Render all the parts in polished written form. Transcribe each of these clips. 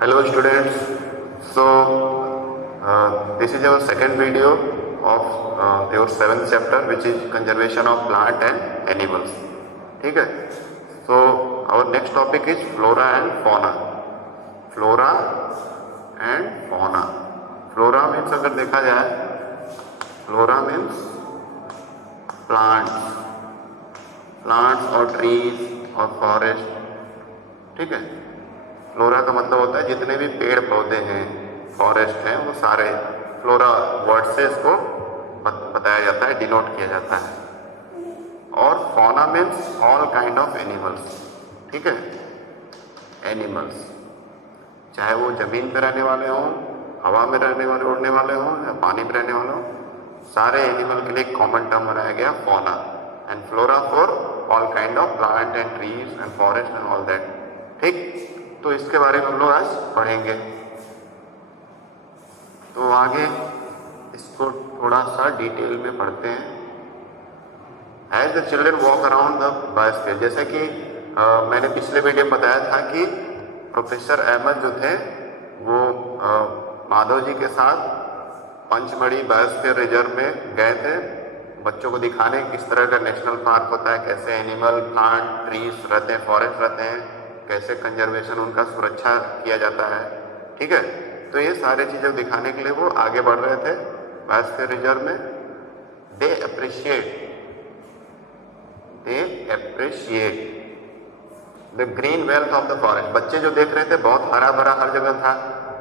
Hello students. So this is our second video of your seventh chapter, which is conservation of plant and animals. ठीक है. So our next topic is flora and fauna. Flora and fauna. Flora means अगर देखा जाए, flora means plants, plants और trees और forest. ठीक है. Flora का मतलब होता है जितने भी पेड़ पौधे हैं, फॉरेस्ट हैं, वो सारे फ्लोरा वर्ड से इसको बताया जाता है, डिनोट किया जाता है. और fauna means all kind of animals. ठीक है. एनिमल्स चाहे वो जमीन पे रहने वाले हों, हवा में रहने वाले, उड़ने वाले हों, या पानी में रहने वाले हों, सारे एनिमल के लिए कॉमन टर्म बनाया गया fauna. And flora for all kind of plant and trees and forest and all that. ठीक. तो इसके बारे में हम लोग आज पढ़ेंगे. तो आगे इसको थोड़ा सा डिटेल में पढ़ते हैं. As the children walk around the biosphere, जैसे कि मैंने पिछले वीडियो में बताया था कि प्रोफेसर अहमद जो थे वो माधव जी के साथ पंचमढ़ी बायोस्फीयर रिजर्व में गए थे बच्चों को दिखाने किस तरह का नेशनल पार्क होता है, कैसे एनिमल, प्लांट, ट्रीज रहते हैं, फॉरेस्ट रहते हैं, कैसे कंजर्वेशन उनका सुरक्षा किया जाता है. ठीक है. तो ये सारे चीज़ें दिखाने के लिए वो आगे बढ़ रहे थे बायोस्फीयर रिजर्व में. They appreciate the green wealth of the forest. बच्चे जो देख रहे थे बहुत हरा भरा हर जगह था,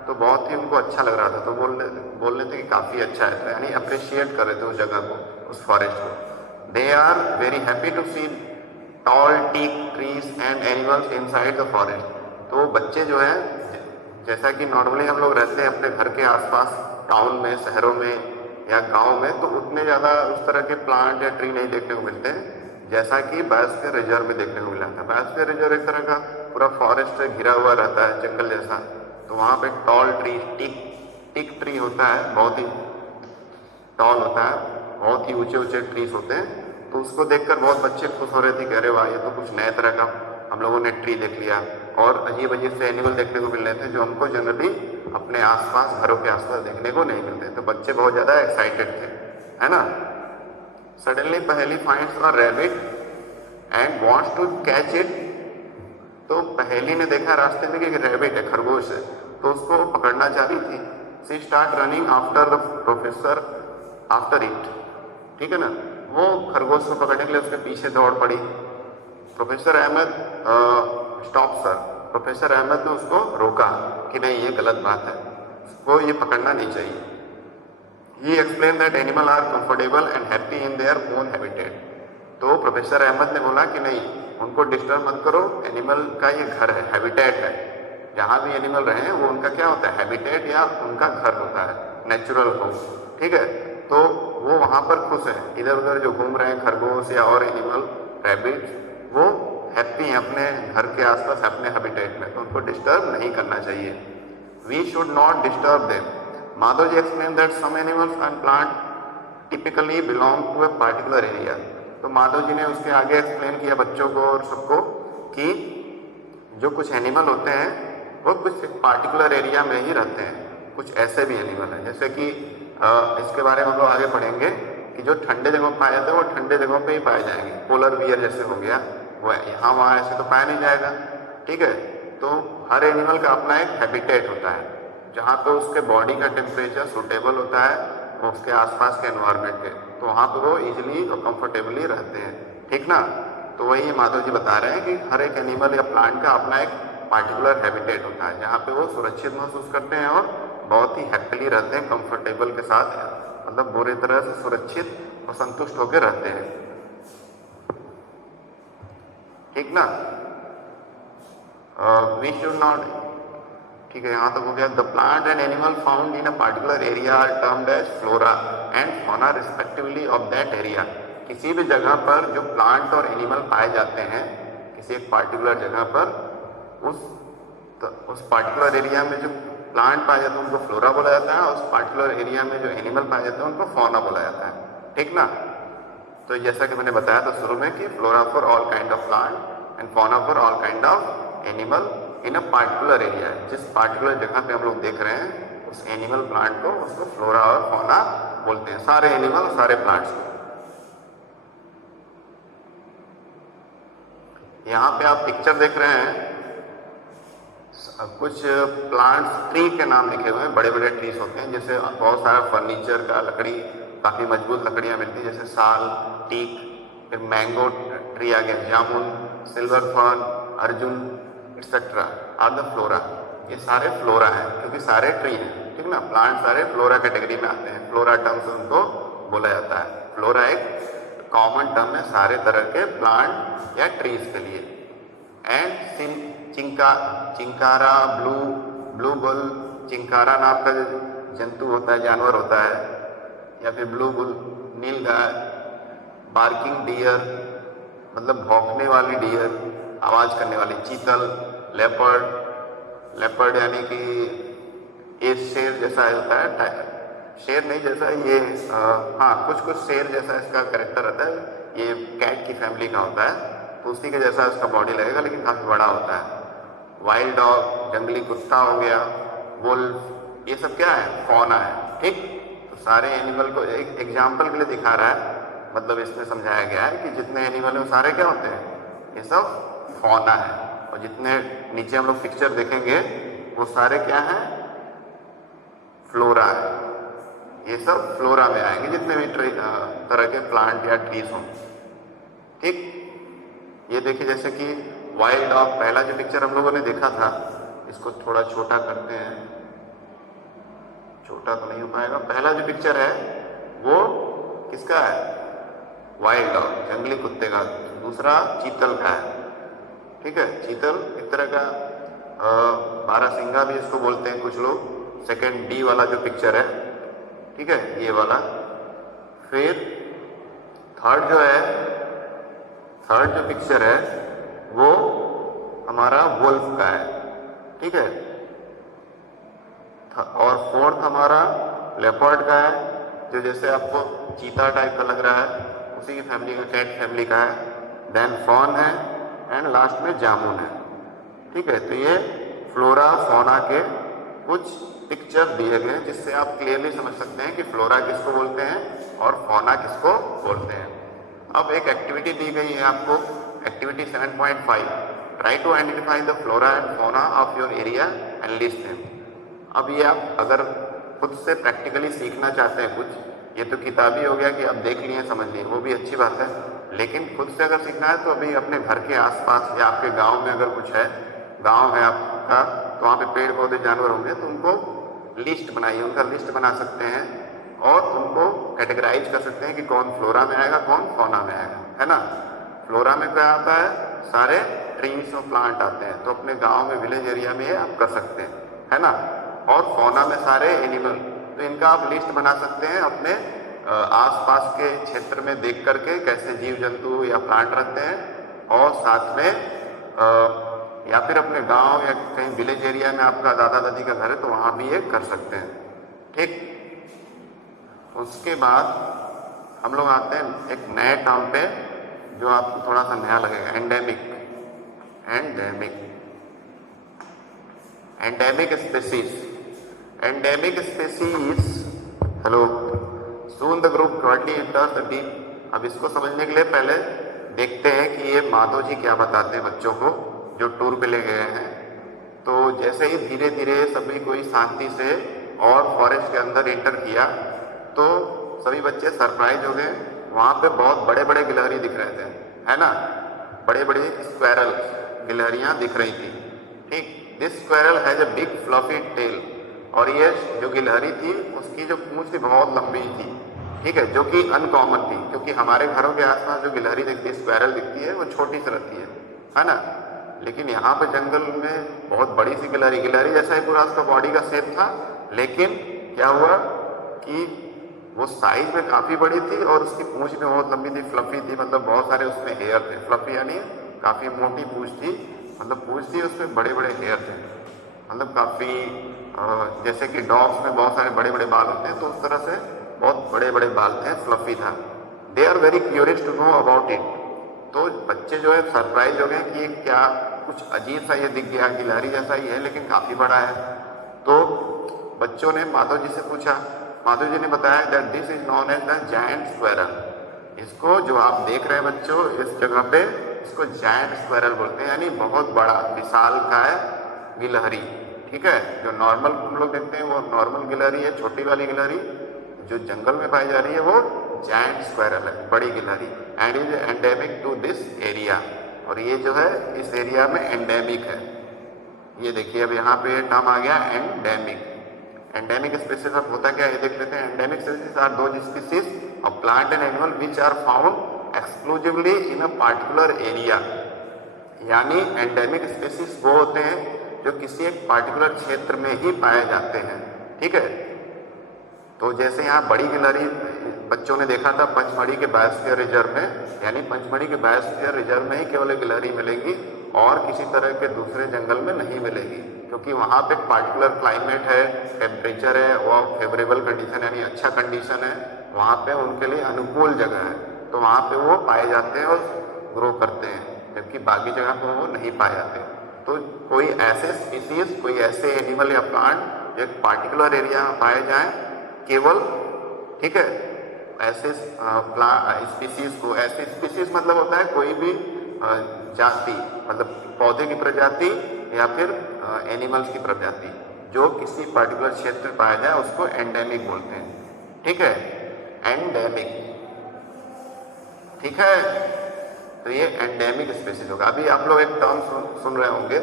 तो बहुत ही उनको अच्छा लग रहा था, तो बोल रहे थे कि काफ़ी अच्छा है, तो यानी अप्रिशिएट कर रहे थे उस जगह को, उस फॉरेस्ट को. They are very happy to see tall teak trees and animals inside the forest. तो बच्चे जो हैं, जैसा कि नॉर्मली हम लोग रहते हैं अपने घर के आसपास, टाउन में, शहरों में या गांव में, तो उतने ज़्यादा उस तरह के प्लांट या ट्री नहीं देखने को मिलते हैं जैसा कि बायोस्फीयर रिजर्व में देखने को मिला था. बायोस्फीयर रिजर्व एक तरह का पूरा फॉरेस्ट से घिरा हुआ रहता है, जंगल जैसा. तो वहाँ पे टॉल ट्री, टिक ट्री होता है, बहुत ही टॉल होता है, बहुत ही ऊंचे ऊंचे ट्रीज होते हैं. तो उसको देखकर बहुत बच्चे खुश हो रहे थे, कह रहे वाह ये तो कुछ नए तरह का हम लोगों ने ट्री देख लिया. और अजीब अजीब से एनिमल देखने को मिल रहे थे जो हमको जनरली अपने आसपास, घरों के आसपास देखने को नहीं मिलते. तो बच्चे बहुत ज़्यादा एक्साइटेड थे, है ना. Suddenly Paheli finds a rabbit and wants to catch it. तो पहेली ने देखा रास्ते में कि एक रैबिट है, खरगोश है, तो उसको पकड़ना चाह रही थी. She start running after the professor after it. ठीक है ना. वो खरगोश को पकड़ने के लिए उसके पीछे दौड़ पड़ी. Professor Ahmad stop sir. Professor Ahmad ने उसको रोका कि नहीं, ये गलत बात है, उसको ये पकड़ना नहीं चाहिए. He explain that animal are comfortable and happy in their own habitat. तो प्रोफेसर अहमद ने बोला कि नहीं, उनको डिस्टर्ब मत करो, एनिमल का ये घर है, हैबिटेट है. जहाँ भी एनिमल रहे वो उनका क्या होता है, हैबिटेट या उनका घर होता है, नेचुरल होम. ठीक है. तो वो वहाँ पर खुश है. इधर उधर जो घूम रहे हैं खरगोश या और एनिमल, रैबिट, वो हैप्पी हैं अपने घर के आसपास, अपने हैबिटेट में, तो उनको डिस्टर्ब नहीं करना चाहिए. We should not disturb them. Madhav ji explain that some animals and plant typically belong to a particular area. तो माधव जी ने उसके आगे एक्सप्लेन किया बच्चों को और सबको कि जो कुछ एनिमल होते हैं वो कुछ पार्टिकुलर एरिया में ही रहते हैं. कुछ ऐसे भी एनिमल हैं जैसे कि इसके बारे में हम लोग आगे पढ़ेंगे कि जो ठंडे जगहों पर पाए जाते हैं वो ठंडे जगहों पे ही पाए जाएंगे. पोलर बियर जैसे हो गया, वो यहाँ वहाँ ऐसे तो पाया नहीं जाएगा. ठीक है. तो हर एनिमल का अपना एक हैबिटेट होता है जहाँ पे उसके बॉडी का टेम्परेचर सूटेबल होता है उसके आसपास के एनवायरनमेंट के, तो वहाँ पे वो इजीली और कंफर्टेबली रहते हैं. ठीक ना. तो वही माधव जी बता रहे हैं कि हर एक एनिमल या प्लांट का अपना एक पार्टिकुलर हैबिटेट होता है जहाँ पे वो सुरक्षित महसूस करते हैं और बहुत ही हैप्पीली रहते हैं, कंफर्टेबल के साथ, मतलब बुरी तरह से सुरक्षित और संतुष्ट होकर रहते हैं. ठीक ना. We should not. ठीक है, यहाँ तक हो गया. The plant and animal found in a particular area are termed as flora and fauna respectively of that area. किसी भी जगह पर जो प्लांट और एनिमल पाए जाते हैं, किसी एक पार्टिकुलर जगह पर, उस पार्टिकुलर एरिया में जो प्लांट पाए जाते हैं उनको फ्लोरा बोला जाता है, और उस पार्टिकुलर एरिया में जो एनिमल पाए जाते हैं उनको फौना बोला जाता है. ठीक ना. तो जैसा कि मैंने बताया था शुरू में कि flora for all kind of plant and fauna for all kind of animal in a particular area, जिस पार्टिकुलर जगह पे हम लोग देख रहे हैं उस एनिमल प्लांट को, उसको फ्लोरा और फौना बोलते हैं, सारे एनिमल और सारे प्लांट्स को। यहाँ पे आप पिक्चर देख रहे हैं, कुछ प्लांट्स ट्री के नाम लिखे हुए हैं, बड़े बड़े ट्रीज होते हैं, जैसे बहुत सारा फर्नीचर का लकड़ी, काफ़ी मजबूत लकड़ियाँ मिलती हैं, जैसे साल, टीक, फिर मैंगो ट्री आ गया, जामुन, सिल्वर फर्न, अर्जुन एक्सेट्रा आर द फ्लोरा। ये सारे फ्लोरा हैं क्योंकि सारे ट्री हैं, ठीक ना, प्लांट सारे फ्लोरा कैटेगरी में आते हैं, फ्लोरा टर्म से उनको बोला जाता है। फ्लोरा एक कॉमन टर्म है सारे तरह के प्लांट या ट्रीज के लिए। And chinkara, blue bull, chinkara नाम का जंतु होता है, जानवर होता है, या फिर ब्लू बुल नीलगाय, बार्किंग डियर मतलब भौंकने वाली डियर, आवाज करने वाली चीतल, लेपर्ड यानी कि ये शेर जैसा होता है, शेर नहीं जैसा ये हाँ कुछ शेर जैसा इसका कैरेक्टर रहता है, ये कैट की फैमिली का होता है तो उसी के जैसा इसका बॉडी लगेगा लेकिन काफ़ी बड़ा होता है। वाइल्ड डॉग जंगली कुत्ता हो गया, वुल्फ, ये सब क्या है, फौना है, ठीक। तो सारे एनिमल को एक एग्जाम्पल के लिए दिखा रहा है, मतलब इसमें समझाया गया है कि जितने एनिमल हैं वो सारे क्या होते हैं, ये सब फौना है, और जितने नीचे हम लोग पिक्चर देखेंगे वो सारे क्या हैं, फ्लोरा है। ये सब फ्लोरा में आएंगे जितने भी तरह के प्लांट या ट्रीज हों, ठीक। ये देखिए जैसे कि वाइल्ड डॉग, पहला जो पिक्चर हम लोगों ने देखा था, इसको थोड़ा छोटा करते हैं, छोटा तो नहीं हो पाएगा। पहला जो पिक्चर है वो किसका है, वाइल्ड डॉग जंगली कुत्ते का, दूसरा चीतल का है, ठीक है। चीतल एक तरह का बारहसिंगा भी इसको बोलते हैं कुछ लोग। सेकेंड डी वाला जो पिक्चर है, ठीक है, ये वाला। फिर थर्ड जो पिक्चर है वो हमारा वुल्फ का है, ठीक है। और फोर्थ हमारा लेपर्ड का है, जो जैसे आपको चीता टाइप का लग रहा है, उसी की फैमिली का, कैट फैमिली का है। देन फॉन है एंड लास्ट में जामुन है, ठीक है। तो ये फ्लोरा फौना के कुछ पिक्चर दिए गए जिससे आप क्लियरली समझ सकते हैं कि फ्लोरा किसको बोलते हैं और फौना किसको बोलते हैं। अब एक एक्टिविटी दी गई है आपको, activity 7.5, try to identify the flora and fauna of your area and list them. अब ये आप अगर खुद से प्रैक्टिकली सीखना चाहते हैं कुछ, ये तो किताबी हो गया कि आप देख लिए समझ लिए, वो भी अच्छी बात है, लेकिन खुद से अगर सीखना है तो अभी अपने घर के आसपास या आपके गांव में अगर कुछ है, गांव है आपका, तो वहाँ पे पेड़ पौधे जानवर होंगे, तो उनको लिस्ट बनाइए, उनका लिस्ट बना सकते हैं और उनको कैटेगराइज कर सकते हैं कि कौन फ्लोरा में आएगा, कौन फौना में आएगा, है ना। फ्लोरा में क्या आता है, सारे ट्रीज और प्लांट आते हैं, तो अपने गांव में, विलेज एरिया में ये आप कर सकते हैं, है ना। और फौना में सारे एनिमल, तो इनका आप लिस्ट बना सकते हैं अपने आसपास के क्षेत्र में देख करके कैसे जीव जंतु या प्लांट रहते हैं, और साथ में या फिर अपने गांव या कहीं विलेज एरिया में आपका दादा दादी का घर है तो वहाँ भी ये कर सकते हैं, ठीक। उसके बाद हम लोग आते हैं एक नए टर्म पे जो आपको थोड़ा सा नया लगेगा, endemic species. Hello, soon the group broadly enters the deep. अब इसको समझने के लिए पहले देखते हैं कि ये माधव जी क्या बताते हैं बच्चों को जो टूर पे ले गए हैं। तो जैसे ही धीरे धीरे सभी कोई शांति से और फॉरेस्ट के अंदर एंटर किया तो सभी बच्चे सरप्राइज हो गए, वहाँ पे बहुत बड़े बड़े गिलहरी दिख रहे थे, है ना, बड़े बड़े स्क्वायरल गिलहरियाँ दिख रही थी, ठीक। This squirrel has a big fluffy tail, और ये जो गिलहरी थी उसकी जो पूंछ थी बहुत लंबी थी, ठीक है, जो कि अनकॉमन थी, क्योंकि हमारे घरों के आसपास जो गिलहरी दिखती है, स्क्वायरल दिखती है, वो छोटी सी रहती है ना। लेकिन यहाँ पे जंगल में बहुत बड़ी सी गिलहरी जैसा ही पूरा उसका बॉडी का शेप था, लेकिन क्या हुआ कि वो साइज में काफ़ी बड़ी थी और उसकी पूंछ भी बहुत लंबी थी, फ्लफी थी, मतलब बहुत सारे उसमें हेयर थे। फ्लफी यानी काफ़ी मोटी पूंछ थी, मतलब पूंछ थी उसमें बड़े बड़े हेयर थे, मतलब काफ़ी जैसे कि डॉग्स में बहुत सारे बड़े बड़े बाल होते हैं, तो उस तरह से बहुत बड़े बड़े बाल थे, फ्लफी था। They are very curious to know about it, तो बच्चे जो है सरप्राइज हो गए कि ये क्या कुछ अजीब सा ये दिख गया, गिलहरी जैसा ही है लेकिन काफ़ी बड़ा है। तो बच्चों ने माधव जी से पूछा, माधव जी ने बताया that this is known as the giant squirrel. इसको जो आप देख रहे हैं बच्चों इस जगह पे, इसको जायंट स्क्वायरल बोलते हैं, यानी बहुत बड़ा विशालकाय गिलहरी। ठीक है, जो नॉर्मल हम लोग देखते हैं वो नॉर्मल गिलहरी है, छोटी वाली गिलहरी। जो जंगल में पाई जा रही है वो जायंट स्क्वायरल है, बड़ी गिलहरी, and is endemic to this area. और ये जो है इस एरिया में एंडेमिक है। ये देखिए अब यहाँ पे टर्म आ गया एंडेमिक। एंडेमिक स्पीसीज अब होता क्या है ये देख लेते हैं। Endemic species are those species of plant and animal which are found exclusively in a particular area. यानी एंडेमिक स्पीसीज वो होते हैं जो किसी एक पार्टिकुलर क्षेत्र में ही पाए जाते हैं। ठीक है, तो जैसे यहाँ बड़ी गिलहरी बच्चों ने देखा था पंचमढ़ी के बायोस्फीयर रिजर्व में, यानी पंचमढ़ी के बायोस्फीयर रिजर्व में ही केवल एक गिलहरी मिलेगी और किसी तरह के दूसरे जंगल में नहीं मिलेगी, क्योंकि वहाँ पे एक पार्टिकुलर क्लाइमेट है, टेम्परेचर है, वो फेवरेबल कंडीशन यानी अच्छा कंडीशन है, वहाँ पे उनके लिए अनुकूल जगह है, तो वहाँ पे वो पाए जाते हैं और ग्रो करते हैं, जबकि बाकी जगह पर वो नहीं पाए जाते। तो कोई ऐसे स्पीसीज, कोई ऐसे एनिमल या प्लांट जो एक पार्टिकुलर एरिया में पाए जाएं केवल, ठीक है, ऐसे स्पीसीज को, ऐसे स्पीसीज मतलब होता है कोई भी जाति, मतलब पौधे की प्रजाति या फिर एनिमल्स की प्रजाति जो किसी पर्टिकुलर क्षेत्र में पाया जाए उसको एंडेमिक बोलते हैं। ठीक है, एंडेमिक। ठीक है, तो ये एंडेमिक स्पीसीज होगा। अभी आप लोग एक टर्म सुन रहे होंगे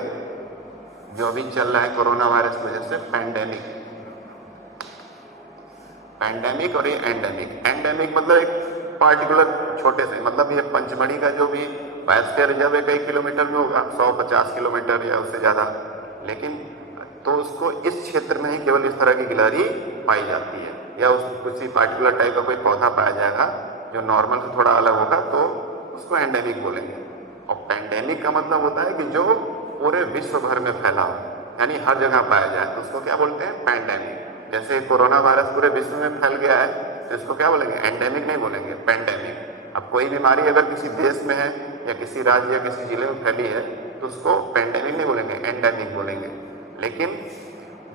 जो अभी चल रहा है कोरोना वायरस की वजह से, पैंडेमिक। पैंडेमिक और ये एंडेमिक। एंडेमिक मतलब एक पार्टिकुलर छोटे से, मतलब ये पंचमढ़ी का जो भी बायोस्फीयर रिजर्व है कई किलोमीटर में होगा, 150 किलोमीटर या उससे ज़्यादा, लेकिन तो उसको इस क्षेत्र में ही केवल इस तरह की गिलहरी पाई जाती है, या उस किसी पार्टिकुलर टाइप का कोई पौधा पाया जाएगा जो नॉर्मल से थोड़ा अलग होगा तो उसको एंडेमिक बोलेंगे। और पैंडेमिक का मतलब होता है कि जो पूरे विश्व भर में फैला हो, यानी हर जगह पाया जाए, तो उसको क्या बोलते हैं, पैंडेमिक। जैसे कोरोना वायरस पूरे विश्व में फैल गया है तो इसको क्या बोलेंगे, एंडेमिक नहीं बोलेंगे, पैंडेमिक। अब कोई बीमारी अगर किसी देश में है या किसी राज्य या किसी जिले में फैली है तो उसको पैंडेमिक नहीं बोलेंगे, एंडेमिक बोलेंगे। लेकिन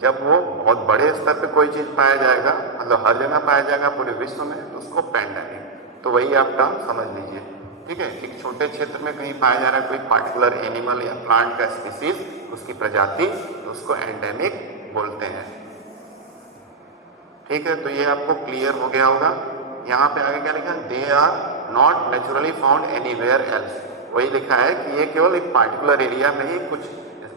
जब वो बहुत बड़े स्तर पे कोई चीज़ पाया जाएगा, मतलब हर जगह पाया जाएगा पूरे विश्व में, तो उसको पैंडेमिक। तो वही आप टर्म समझ लीजिए। ठीक है, एक छोटे क्षेत्र में कहीं पाया जा रहा है कोई पार्टिकुलर एनिमल या प्लांट का स्पीसीज, उसकी प्रजाति, तो उसको एंडेमिक बोलते हैं। ठीक है, तो ये आपको क्लियर हो गया होगा। यहाँ पे आगे क्या लिखा है, they are not naturally found anywhere else. वही लिखा है कि ये केवल एक पार्टिकुलर एरिया में ही कुछ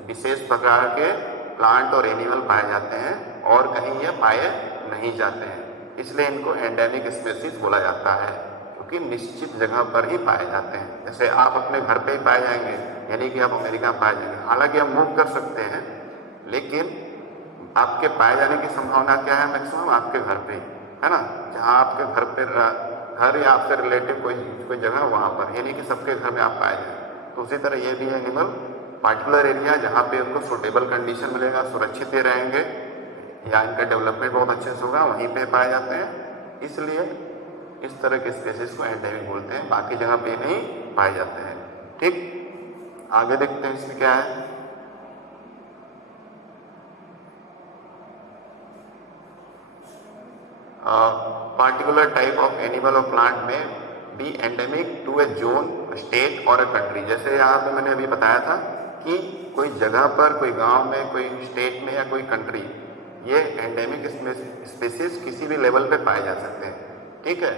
विशेष प्रकार के प्लांट और एनिमल पाए जाते हैं और कहीं ये पाए नहीं जाते हैं, इसलिए इनको एंडेमिक स्पीसीज बोला जाता है, क्योंकि निश्चित जगह पर ही पाए जाते हैं। जैसे आप अपने घर पे ही पाए जाएंगे, यानी कि आप अमेरिका में पाए जाएंगे, हालांकि आप मूव कर सकते हैं, लेकिन आपके पाए जाने की संभावना क्या है, मैक्सिमम आपके घर पे, है ना, जहाँ आपके घर पे घर या आपके रिलेटिव कोई जगह वहाँ पर, यानी कि सबके घर में आप पाए जाए। तो उसी तरह ये भी एनिमल पार्टिकुलर एरिया जहाँ पे उनको सूटेबल कंडीशन मिलेगा, सुरक्षित रहेंगे या इनका डेवलपमेंट बहुत अच्छे से होगा, वहीं पे पाए जाते हैं, इसलिए इस तरह के स्पीसीज को एंडेमिक बोलते हैं, बाकी जगह पे नहीं पाए जाते हैं। ठीक, आगे देखते हैं इसमें क्या है। particular type of animal or plant may be endemic to a zone, state और a country। जैसे यहाँ पे मैंने अभी बताया था कि कोई जगह पर, कोई गांव में, कोई स्टेट में या कोई कंट्री, ये एंडेमिक स्पीसीज किसी भी लेवल पे पाए जा सकते हैं। ठीक है,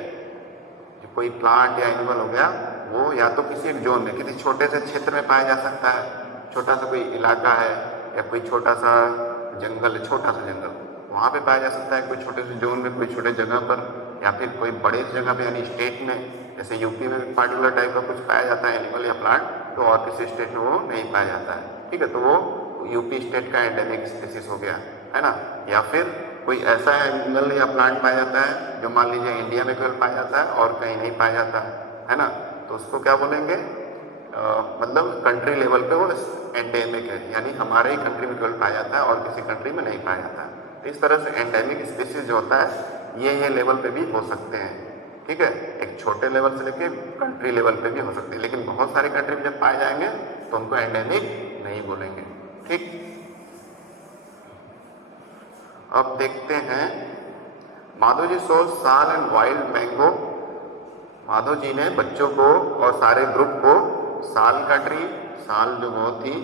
जो कोई प्लांट या एनिमल हो गया वो या तो किसी एक जोन में, किसी छोटे से क्षेत्र में पाया जा सकता है, छोटा सा कोई इलाका है या कोई छोटा सा जंगल, छोटा सा जंगल, वहाँ पे पाया जा सकता है, कोई छोटे से जोन में, कोई छोटे जगह पर, या फिर कोई बड़े जगह पे यानी स्टेट में, जैसे यूपी में पार्टिकुलर टाइप का कुछ पाया जाता है एनिमल या प्लांट, तो और किसी स्टेट में वो नहीं पाया जाता है। ठीक है, तो वो यूपी स्टेट का एंडेमिक स्पीसीज हो गया, है ना। या फिर कोई ऐसा एनिमल या प्लांट पाया जाता है जो मान लीजिए इंडिया में केवल पाया जाता है और कहीं नहीं पाया जाता है ना, तो उसको क्या बोलेंगे, मतलब कंट्री लेवल पे वो एंडेमिक है, यानी हमारे ही कंट्री में केवल पाया जाता है और किसी कंट्री में नहीं पाया जाता है। इस तरह से एंडेमिक स्पीसीज जो होता है ये लेवल पे भी हो सकते हैं। ठीक है, एक छोटे लेवल से लेके कंट्री लेवल पे भी हो सकती है, लेकिन बहुत सारे कंट्री में जब पाए जाएंगे तो उनको एंडेमिक नहीं बोलेंगे। ठीक, अब देखते हैं माधव जी सोल्ड साल and wild mango. Madhav ji ने बच्चों को और सारे ग्रुप को साल का ट्री, साल जो बहुत ही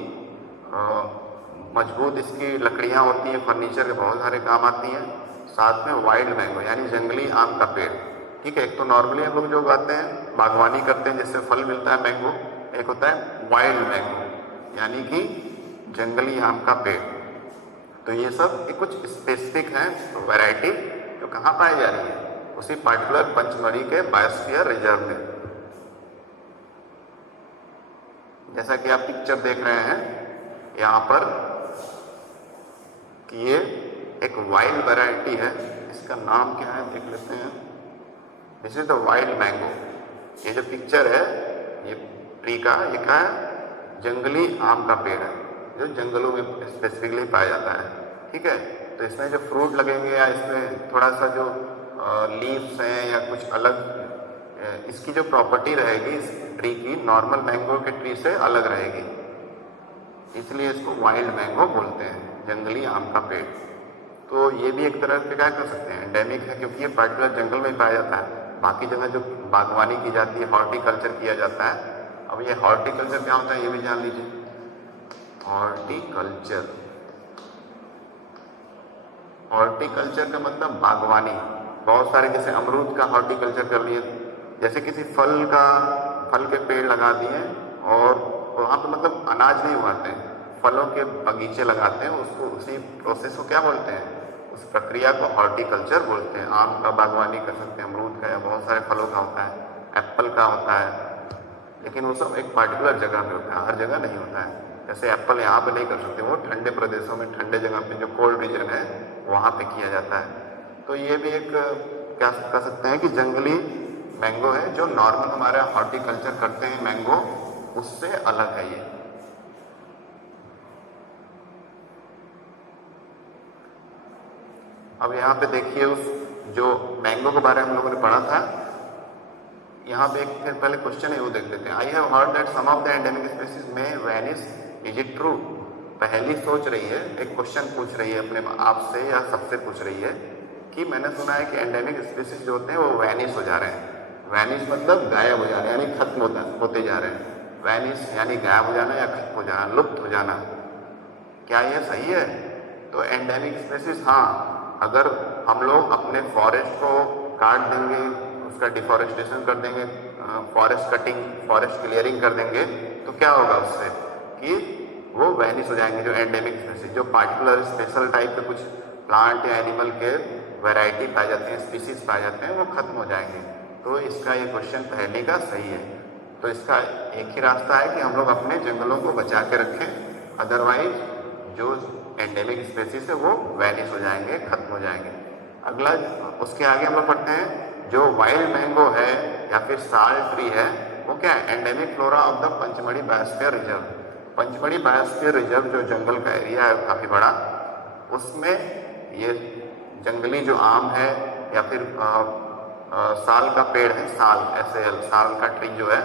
मजबूत इसकी लकड़ियां होती हैं, फर्नीचर के बहुत सारे काम आती हैं, साथ में वाइल्ड मैंगो यानी जंगली आम का पेड़। ठीक है, एक तो नॉर्मली हम लोग जो उगाते हैं बागवानी करते हैं जिससे फल मिलता है मैंगो, एक होता है वाइल्ड मैंगो यानी कि जंगली आम का पेड़। तो ये सब कुछ स्पेसिफिक हैं वैरायटी जो कहाँ पाई जा रही है, उसी पार्टिकुलर पंचमढ़ी के बायोस्फीयर रिजर्व में। जैसा कि आप पिक्चर देख रहे हैं यहाँ पर कि ये एक वाइल्ड वैरायटी है, इसका नाम क्या है देख लेते हैं। This is the wild mango. ये जो पिक्चर है ये ट्री का, ये क्या है, जंगली आम का पेड़ है जो जंगलों में स्पेसिफिकली पाया जाता है। ठीक है, तो इसमें जो फ्रूट लगेंगे या इसमें थोड़ा सा जो लीव्स हैं या कुछ अलग इसकी जो प्रॉपर्टी रहेगी इस ट्री की नॉर्मल मैंगो के ट्री से अलग रहेगी, इसलिए इसको वाइल्ड मैंगो बोलते हैं, जंगली आम का पेड़। तो ये भी एक तरह से क्या कर सकते हैं एंडेमिक है, क्योंकि ये पर्टिकुलर जंगल में पाया जाता है। बाकी जगह जो बागवानी की जाती है, हॉर्टिकल्चर किया जाता है। अब ये हॉर्टिकल्चर क्या होता है ये भी जान लीजिए। हॉर्टिकल्चर, हॉर्टिकल्चर का मतलब बागवानी। बहुत सारे जैसे अमरूद का हॉर्टिकल्चर कर लिए, जैसे किसी फल के पेड़ लगा दिए और वहाँ पे मतलब अनाज नहीं उगाते हैं, फलों के बगीचे लगाते हैं, उसको उसी प्रोसेस को क्या बोलते हैं, उस प्रक्रिया को हॉर्टिकल्चर बोलते हैं। आम का बागवानी कर सकते हैं, अमरूद का या बहुत सारे फलों का होता है, एप्पल का होता है, लेकिन वो सब एक पार्टिकुलर जगह पे होता है, हर जगह नहीं होता है। जैसे एप्पल यहाँ पे नहीं कर सकते, वो ठंडे प्रदेशों में, ठंडे जगह पे जो कोल्ड रीजन है वहाँ पे किया जाता है। तो ये भी एक क्या कह सकते हैं कि जंगली मैंगो है जो नॉर्मल हमारे हॉर्टिकल्चर करते हैं मैंगो उससे अलग है ये। अब यहाँ पे देखिए उस जो मैंगो के बारे में हम लोगों ने पढ़ा था, यहाँ पे एक पहले क्वेश्चन है वो देख लेते हैं। I have heard that some of the endemic species may vanish, is it true? Paheli सोच रही है, एक क्वेश्चन पूछ रही है अपने आप से या सबसे पूछ रही है कि मैंने सुना है कि एंडेमिक स्पीसीज जो होते हैं वो वैनिश हो जा रहे हैं। वैनिश मतलब गायब हो जा रहे हैं यानी खत्म होते जा रहे हैं। वैनिश यानी गायब हो जाना या खत्म हो जाना, लुप्त हो जाना। क्या ये सही है? तो एंडेमिक स्पीसीज, हाँ, अगर हम लोग अपने फॉरेस्ट को काट देंगे, उसका डिफॉरेस्टेशन कर देंगे, फॉरेस्ट कटिंग, फॉरेस्ट क्लियरिंग कर देंगे, तो क्या होगा उससे कि वो वैनिश हो जाएंगे जो एंडेमिक स्पीसीज, जो पार्टिकुलर स्पेशल टाइप के कुछ प्लांट या एनिमल के वैरायटी पाए जाते हैं, स्पीसीज पाए जाते हैं, वो खत्म हो जाएंगे। तो इसका ये क्वेश्चन पहले का सही है। तो इसका एक ही रास्ता है कि हम लोग अपने जंगलों को बचा के रखें, अदरवाइज जो एंडेमिक स्पीसीज है वो वैनिश हो जाएंगे, खत्म हो जाएंगे। अगला उसके आगे हम लोग पढ़ते हैं जो वाइल्ड मैंगो है या फिर साल ट्री है वो क्या है, endemic flora of the Pachmarhi biosphere reserve. Pachmarhi biosphere reserve जो जंगल का एरिया है काफ़ी बड़ा, उसमें ये जंगली जो आम है या फिर साल का पेड़ है, साल SAL, साल का ट्री जो है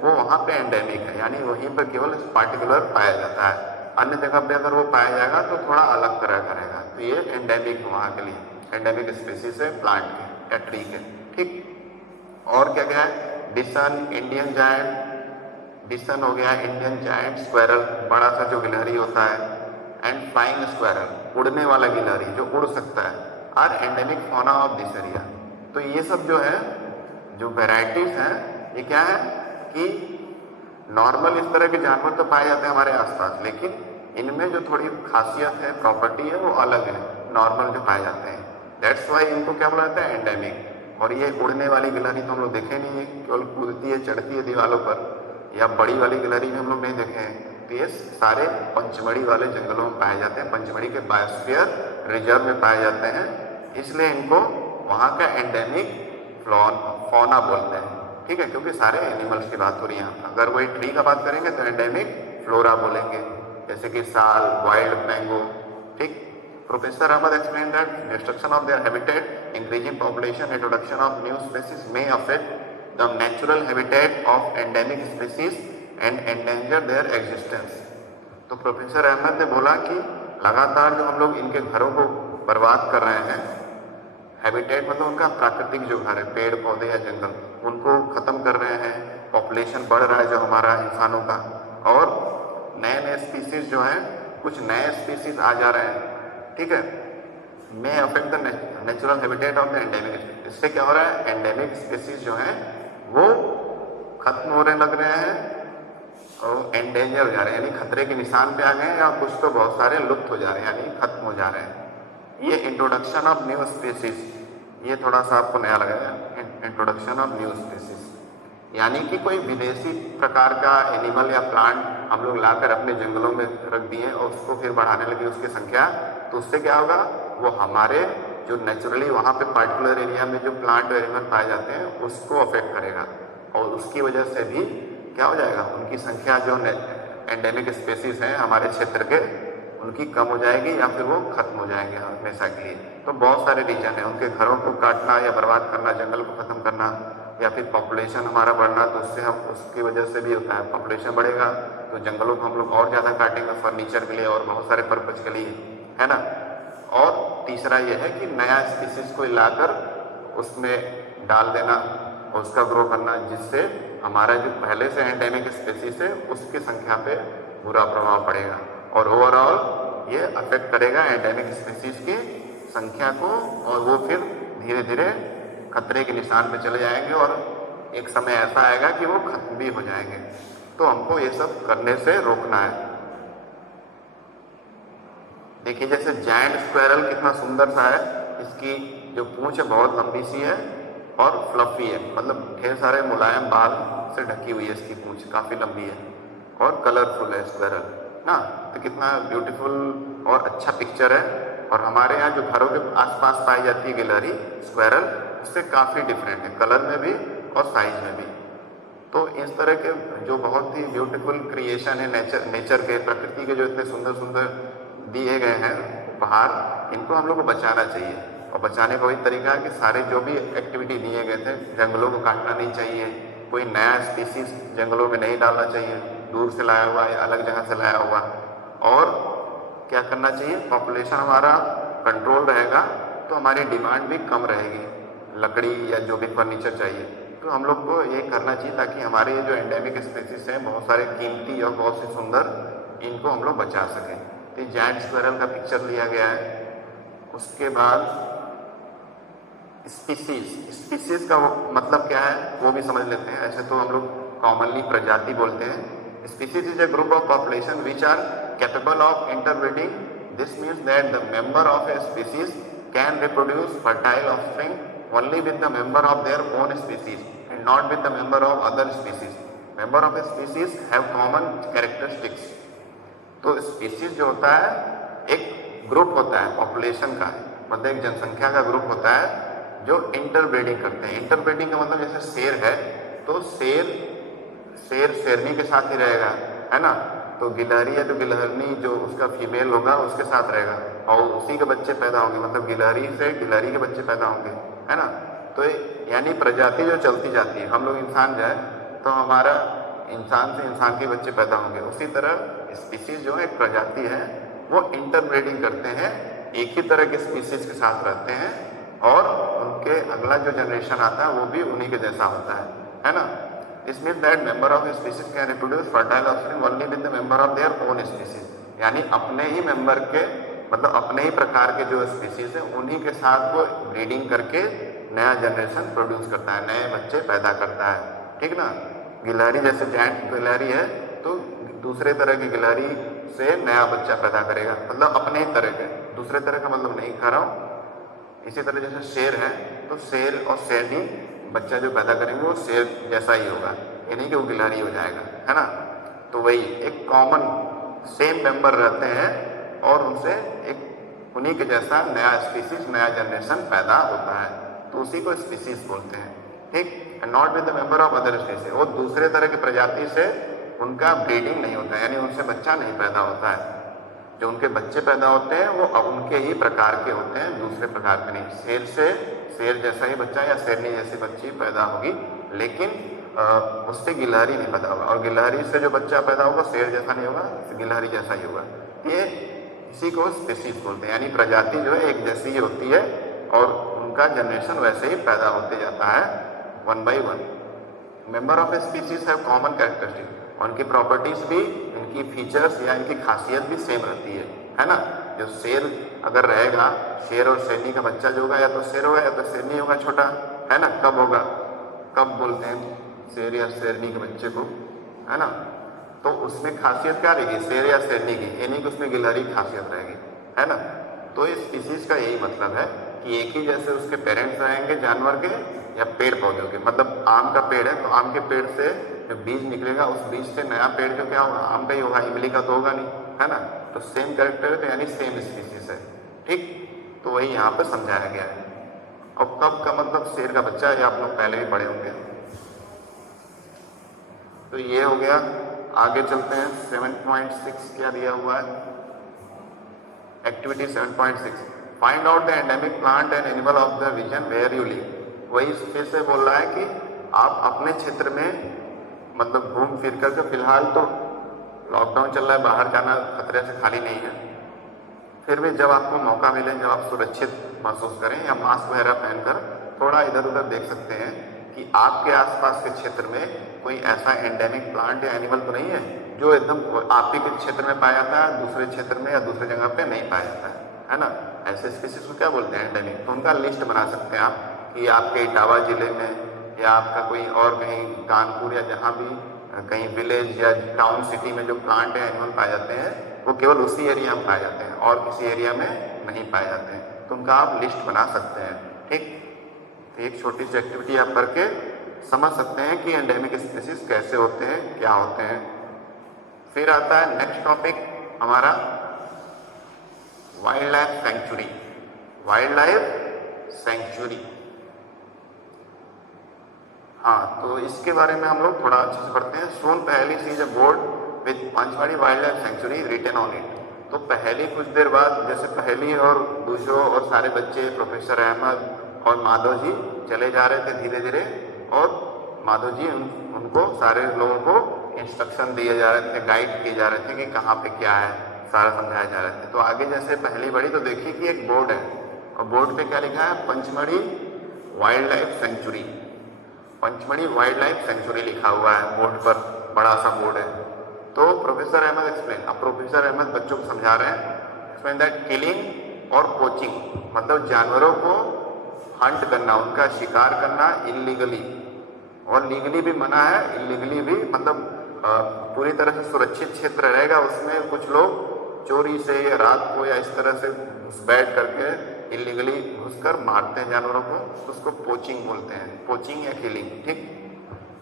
वो वहाँ पे एंडेमिक है, यानी वहीं पर केवल पार्टिकुलर पाया जाता है। अन्य जगह पे अगर वो पाया जाएगा तो थोड़ा अलग तरह का रहेगा। तो ये एंडेमिक वहाँ के लिए, एंडेमिक स्पीसीज है प्लांट के या ट्री के। ठीक, और क्या क्या है, डिसन, इंडियन जायंट, डिसन हो गया, इंडियन जायंट स्क्वायरल, बड़ा सा जो गिलहरी होता है, एंड फ्लाइंग स्क्वायरल, उड़ने वाला गिलहरी जो उड़ सकता है, are endemic fauna of this area. तो ये सब जो है जो वेराइटीज हैं ये क्या है कि नॉर्मल इस तरह के जानवर तो पाए जाते हैं हमारे आसपास, लेकिन इनमें जो थोड़ी खासियत है, प्रॉपर्टी है, वो अलग है नॉर्मल जो पाए जाते हैं। दैट्स वाई इनको क्या बोला जाता है, एंडेमिक। और ये उड़ने वाली गिलहरी तो हम लोग देखे नहीं है, केवल कूदती है, चढ़ती है दीवारों पर, या बड़ी वाली गिलहरी भी हम लोग नहीं देखे हैं। तो ये सारे पंचमढ़ी वाले जंगलों में पाए जाते हैं, पंचमढ़ी के बायोस्फीयर रिजर्व में पाए जाते हैं, इसलिए इनको वहाँ का एंडेमिक फौना बोलते हैं। ठीक है, क्योंकि सारे एनिमल्स की बात हो रही है। अगर वही ट्री का बात करेंगे तो एंडेमिक फ्लोरा बोलेंगे, जैसे कि साल, वाइल्ड मैंगो। ठीक, professor Ahmad explain that destruction of their habitat increasing population, introduction of new species may affect the natural habitat of endemic species and endanger their existence. तो प्रोफेसर अहमद ने बोला कि लगातार जो हम लोग इनके घरों को बर्बाद कर रहे हैं, हैबिटेट मतलब उनका प्राकृतिक जो घर है, पेड़ पौधे या जंगल, उनको खत्म कर रहे हैं, पॉपुलेशन बढ़ रहा है जो हमारा इंसानों का, और नए नए स्पीसीज जो हैं, कुछ नए स्पीसीज आ जा रहे हैं, ठीक है, may affect the natural habitat of the endemic. इससे क्या हो रहा है, एंडेमिक स्पीसीज जो हैं वो खत्म होने लग रहे हैं और एंडेंजर हो जा रहे हैं, यानी खतरे के निशान पे आ गए हैं, या कुछ तो बहुत सारे लुप्त हो जा रहे हैं, यानी खत्म हो जा रहे हैं। ये इंट्रोडक्शन ऑफ न्यू स्पीसीज, ये थोड़ा सा आपको नया लगेगा, इंट्रोडक्शन ऑफ न्यू स्पीसीज, यानी कि कोई विदेशी प्रकार का एनिमल या प्लांट हम लोग लाकर अपने जंगलों में रख दिए और उसको फिर बढ़ाने लगे उसकी संख्या, तो उससे क्या होगा, वो हमारे जो नेचुरली वहाँ पे पार्टिकुलर एरिया में जो प्लांट और एनिमल पाए जाते हैं उसको अफेक्ट करेगा, और उसकी वजह से भी क्या हो जाएगा, उनकी संख्या जो एंडेमिक स्पेसीज हैं हमारे क्षेत्र के, उनकी कम हो जाएगी या फिर वो खत्म हो जाएंगे हमेशा के लिए। तो बहुत सारे रीजन है, उनके घरों को काटना या बर्बाद करना, जंगल को खत्म करना, या फिर पॉपुलेशन हमारा बढ़ना, तो उससे हम उसकी वजह से भी होता है, पॉपुलेशन बढ़ेगा तो जंगलों को हम लोग और ज़्यादा काटेंगे फर्नीचर के लिए और बहुत सारे पर्पज के लिए, है ना। और तीसरा ये है कि नया स्पीसीज को लाकर उसमें डाल देना और उसका ग्रो करना, जिससे हमारा जो पहले से एंडेमिक स्पीसीज है उसकी संख्या पे बुरा प्रभाव पड़ेगा, और ओवरऑल ये अफेक्ट करेगा एंडेमिक स्पीसीज की संख्या को, और वो फिर धीरे धीरे खतरे के निशान पे चले जाएंगे और एक समय ऐसा आएगा कि वो खत्म भी हो जाएंगे। तो हमको ये सब करने से रोकना है। देखिए जैसे जायंट स्क्वेरल कितना सुंदर सा है, इसकी जो पूंछ है बहुत लंबी सी है और फ्लफी है, मतलब ढेर सारे मुलायम बाल से ढकी हुई है, इसकी पूंछ काफ़ी लंबी है और कलरफुल है स्क्वेरल ना। तो कितना ब्यूटीफुल और अच्छा पिक्चर है। और हमारे यहाँ जो घरों के आसपास पाई जाती है गिलहरी स्क्वेरल, उससे काफ़ी डिफरेंट है कलर में भी और साइज में भी। तो इस तरह के जो बहुत ही ब्यूटीफुल क्रिएशन है नेचर के, प्रकृति के जो इतने सुंदर सुंदर दिए गए हैं उपहार, इनको हम लोग को बचाना चाहिए। और बचाने का वही तरीका है कि सारे जो भी एक्टिविटी दिए गए थे, जंगलों को काटना नहीं चाहिए, कोई नया स्पीसीज जंगलों में नहीं डालना चाहिए, दूर से लाया हुआ या अलग जगह से लाया हुआ। और क्या करना चाहिए, पॉपुलेशन हमारा कंट्रोल रहेगा तो हमारी डिमांड भी कम रहेगी, लकड़ी या जो भी फर्नीचर चाहिए। तो हम लोग को ये करना चाहिए ताकि हमारे ये जो एंडेमिक स्पीसीज हैं, बहुत सारे कीमती और बहुत से सुंदर, इनको हम लोग बचा सकें। तो जायंट स्क्वेरल का पिक्चर लिया गया है। उसके बाद स्पीसीज का मतलब क्या है वो भी समझ लेते हैं। ऐसे तो हम लोग कॉमनली प्रजाति बोलते हैं। Species is a group of population which are capable of interbreeding. This means that the member of a species can reproduce fertile offspring only with the member of their own species and not with the member of other species. Member of a species have common characteristics. तो species जो होता है एक group होता है population का, मतलब एक जनसंख्या का ग्रुप होता है जो इंटरब्रीडिंग करते हैं। इंटरब्रीडिंग का मतलब जैसे शेर है तो शेर शेरनी के साथ ही रहेगा, है ना। तो गिलहरी है तो गिलहरनी जो उसका फीमेल होगा उसके साथ रहेगा और उसी के बच्चे पैदा होंगे, मतलब गिलहरी से गिलहरी के बच्चे पैदा होंगे, है ना। तो यानी प्रजाति जो चलती जाती है, हम लोग इंसान जो है तो हमारा इंसान से इंसान के बच्चे पैदा होंगे। उसी तरह स्पीसीज जो है एक प्रजाति है, वो इंटरब्रीडिंग करते हैं, एक ही तरह के स्पीसीज के साथ रहते हैं और उनके अगला जो जनरेशन आता है वो भी उन्हीं के जैसा होता है ना। This means that member of a species can reproduce fertile offspring only with the member of their own species. यानी अपने ही मेंबर के, मतलब अपने ही प्रकार के जो स्पीसीज है उन्हीं के साथ वो ब्रीडिंग करके नया जनरेशन प्रोड्यूस करता है, नए बच्चे पैदा करता है, ठीक ना। गिलहरी जैसे जायंट गिलहरी है तो दूसरे तरह की गिलहरी से नया बच्चा पैदा करेगा, मतलब अपने ही तरह के, दूसरे तरह का मतलब नहीं कह रहा हूँ। इसी तरह जैसे शेर है तो शेर और शेरनी बच्चा जो पैदा करेंगे वो शेर जैसा ही होगा, ये नहीं कि वो गिलहरी हो जाएगा, है ना। तो वही एक कॉमन सेम मेंबर रहते हैं और उनसे एक उन्हीं के जैसा नया स्पीसीज, नया जनरेशन पैदा होता है, तो उसी को स्पीसीज बोलते हैं, ठीक। Not with the member of other species, वो दूसरे तरह की प्रजाति से उनका ब्रीडिंग नहीं होता है, यानी उनसे बच्चा नहीं पैदा होता है। जो उनके बच्चे पैदा होते हैं वो उनके ही प्रकार के होते हैं, दूसरे प्रकार के नहीं। शेर से शेर जैसा ही बच्चा या शेरनी जैसी बच्ची पैदा होगी, लेकिन उससे गिलहरी नहीं पैदा होगा, और गिलहरी से जो बच्चा पैदा होगा शेर जैसा नहीं होगा, गिलहरी जैसा ही होगा। ये इसी को स्पीसीज बोलते हैं, यानी प्रजाति जो है एक जैसी ही होती है और उनका जनरेशन वैसे ही पैदा होते जाता है one by one. Member of a species have common characteristic, उनकी प्रॉपर्टीज भी, इनकी फीचर्स या इनकी खासियत भी सेम रहती है ना। जो शेर अगर रहेगा, शेर और शेरनी का बच्चा जो होगा या तो शेर होगा या तो शेरनी होगा छोटा, है ना। कब होगा, कब बोलते हैं शेर या शेरनी के बच्चे को, है ना। तो उसमें खासियत क्या रहेगी शेर या शेरनी की, यानी कि उसमें गिलहरी खासियत रहेगी, है ना। तो इस स्पीसीज का यही मतलब है कि एक ही जैसे उसके पेरेंट्स रहेंगे जानवर के या पेड़ पौधों के। मतलब आम का पेड़ है तो आम के पेड़ से जो बीज निकलेगा उस बीज से नया पेड़ जो क्या होगा, आम का ही होगा, इमली का तो होगा नहीं, है ना। तो सेम कैरेक्टर है, यानी सेम स्पीसीज है, ठीक। तो वही यहाँ पर समझाया गया है। और कब का मतलब शेर का बच्चा, ये आप लोग पहले भी पढ़े होंगे। तो ये हो गया। आगे चलते हैं 7.6 क्या दिया हुआ है, activity 7.6, find out the endemic plant and animal of the region where you live. वही फिर से बोल रहा है कि आप अपने क्षेत्र में मतलब घूम फिर कर के, फिलहाल तो लॉकडाउन चल रहा है, बाहर जाना खतरे से खाली नहीं है, फिर भी जब आपको मौका मिले, जब आप सुरक्षित महसूस करें या मास्क वगैरह पहनकर थोड़ा इधर उधर देख सकते हैं कि आपके आसपास के क्षेत्र में कोई ऐसा एंडेमिक प्लांट या एनिमल तो नहीं है जो एकदम आप ही के क्षेत्र में पाया जाता है, दूसरे क्षेत्र में या दूसरे जगह पे नहीं पाया जाता है ना। ऐसे स्पीसीज को क्या बोलते हैं, एंडेमिक। तो उनका लिस्ट बना सकते हैं आप कि आपके इटावा जिले में या आपका कोई और कहीं कानपुर या जहाँ भी कहीं विलेज या टाउन सिटी में जो प्लांट या एनिमल पाए जाते हैं वो केवल उसी एरिया में पाए जाते हैं और किसी एरिया में नहीं पाए जाते हैं। तो उनका आप लिस्ट बना सकते हैं, ठीक। तो एक छोटी सी एक्टिविटी आप करके समझ सकते हैं कि एंडेमिक स्पीसीज कैसे होते हैं, क्या होते हैं। फिर आता है नेक्स्ट टॉपिक हमारा wild life sanctuary. Wild life sanctuary, हाँ, तो इसके बारे में हम लोग थोड़ा अच्छे से पढ़ते हैं। Soon Paheli sees a board with Pachmarhi wildlife sanctuary written on it. तो पहली कुछ देर बाद जैसे पहली और दूसरों और सारे बच्चे प्रोफेसर अहमद और माधव जी चले जा रहे थे धीरे धीरे, और माधव जी उनको सारे लोगों को इंस्ट्रक्शन दिए जा रहे थे, गाइड किए जा रहे थे कि कहाँ पे क्या है, सारा समझाया जा रहे थे। तो आगे जैसे पहली बढ़ी तो देखिए कि एक बोर्ड है और बोर्ड पे क्या लिखा है, Pachmarhi wildlife century. Pachmarhi wildlife century लिखा हुआ है बोर्ड पर, बड़ा सा बोर्ड है। तो प्रोफेसर अहमद एक्सप्लेन, अब प्रोफेसर अहमद बच्चों को समझा रहे हैं, एक्सप्लेन दैट किलिंग और पोचिंग मतलब जानवरों को हंट करना, उनका शिकार करना इलीगली, और लीगली भी मना है, इलीगली भी मतलब पूरी तरह से सुरक्षित क्षेत्र रहेगा, उसमें कुछ लोग चोरी से या रात को या इस तरह से घुसपैठ करके इलीगली घुसकर मारते हैं जानवरों को, तो उसको पोचिंग बोलते हैं, पोचिंग या किलिंग, ठीक।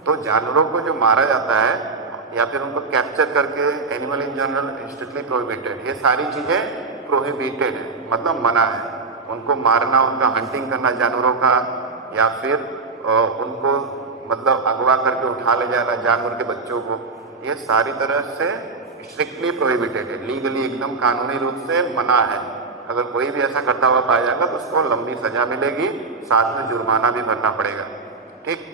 तो जानवरों को जो मारा जाता है या फिर उनको कैप्चर करके, animal in general strictly prohibited, ये सारी चीज़ें प्रोहिबिटेड है, मतलब मना है। उनको मारना, उनका हंटिंग करना जानवरों का, या फिर उनको मतलब अगवा करके उठा ले जाना जानवर के बच्चों को, ये सारी तरह से स्ट्रिक्टली प्रोहिबिटेड है, लीगली एकदम कानूनी रूप से मना है। अगर कोई भी ऐसा करता हुआ पाया जाएगा तो उसको लंबी सजा मिलेगी, साथ में जुर्माना भी भरना पड़ेगा, ठीक।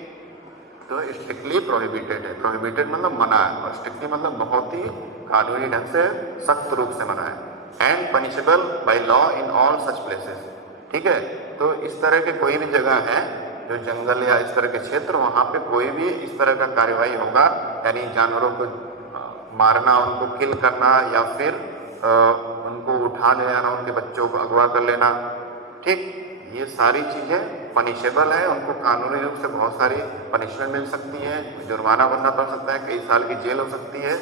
तो स्ट्रिक्टली प्रोहिबिटेड है, प्रोहिबिटेड मतलब मना है, और स्ट्रिक्टली मतलब बहुत ही कानूनी ढंग से सख्त रूप से मना है। And punishable by law in all such places, ठीक है। तो इस तरह के कोई भी जगह है जो जंगल या इस तरह के क्षेत्र, वहाँ पे कोई भी इस तरह का कार्यवाही होगा, यानी जानवरों को मारना, उनको किल करना, या फिर उनको उठा ले जाना, उनके बच्चों को अगवा कर लेना, ठीक। ये सारी चीज़ें पनिशेबल है, उनको कानूनी रूप से बहुत सारी पनिशमेंट मिल सकती है, जुर्माना भरना पड़ सकता है, कई साल की जेल हो सकती है।